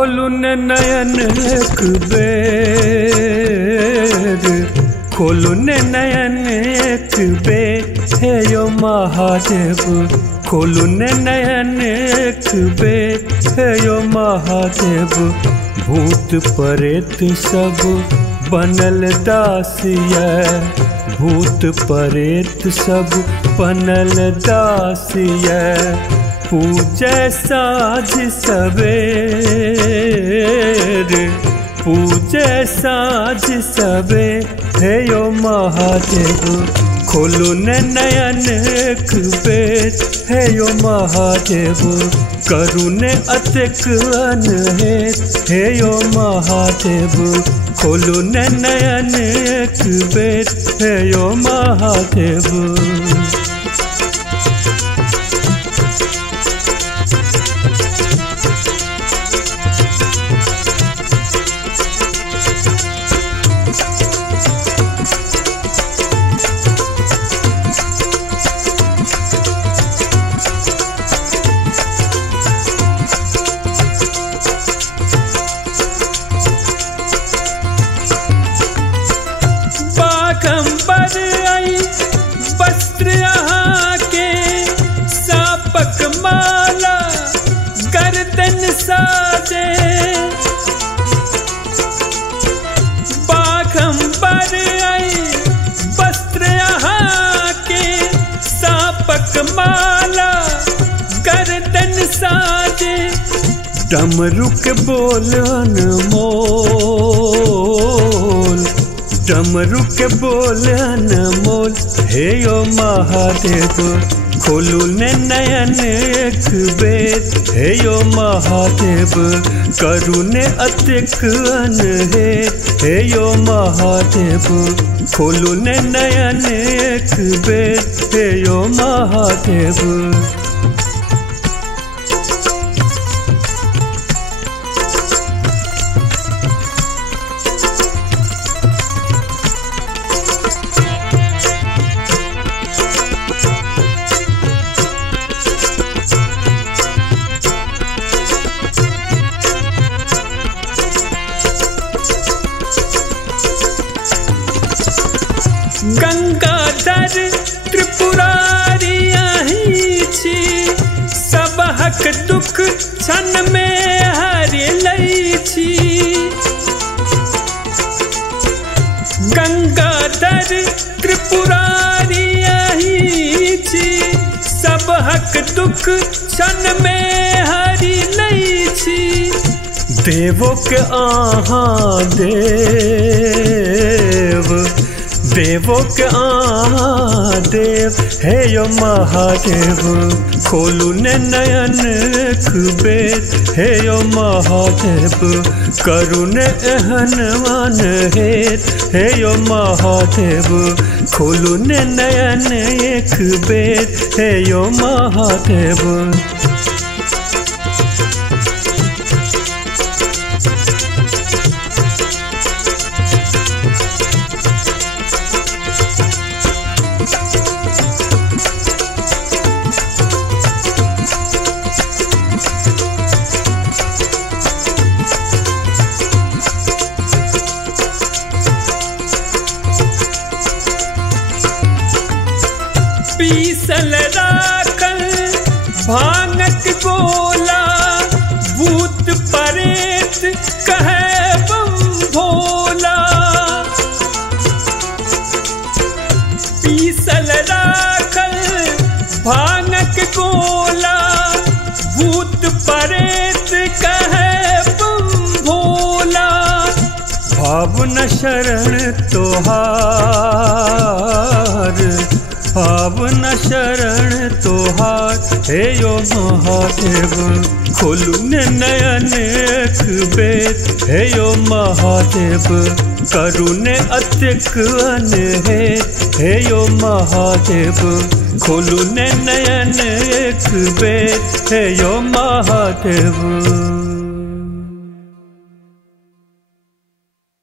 खोलू ने नयन एक बेर, खोलू ने नयन एक बेर, हे यो महादेव। खोलू ने नयन एक बेर, हे यो महादेव। भूत प्रेत सब बनल दासिया, भूत प्रेत सब बनल दासिया। पूजै साँझ सवेर, पूजै साँझ सवेर, हे यो महादेव। खोलू ने नयन एक बेर, हे यो महादेव। करू ने अतिक अनहेत, हे यो महादेव। खोलू ने नयन एक बेर, हे यो महादेव। बागंबर आई वस्त्र यहाँ के, सापक माला गर्दन साजे। बागंबर आई वस्त्र यहाँ के, सापक माला गर्दन साजे। डमरुक बोल अनमोल, डमरुक बोल अनमोल, हे यो महादेव। खोलू ने नयन एक बेर, हे यो महादेव। करू ने अतिक अनहेत, हे यो महादेव। खोलू ने नयन एक बेर, हे यो महादेव। गंगाधर त्रिपुरारी यहीं छी, सब हक दुख क्षण में हरि लई छी। गंगाधर त्रिपुरारी यहीं छी, सब हक दुख क्षण में हरि लई छी। देवो के आहाँ देव, देवो के देव, हे यो महादेव। खोलू ने नयन एक बेर, हे यो महादेव। करू ने एहन अनहेत, हे यो महादेव। खोलू ने नयन एक बेर, हे यो महादेव। पीसल राखल भांगक गोला, भूत प्रेत कहे बम भोला। पीसल राखल भांगक गोला, भूत प्रेत कहे बम भोला। भावना शरण तोहार, भावना शरण तोहार, हे यो महादेव। खोलू ने नयन एक बेर, हे यो महादेव। करू ने अतिक अनहेत, हे यो महादेव। खोलू ने नयन एक बेर, हे यो महादेव।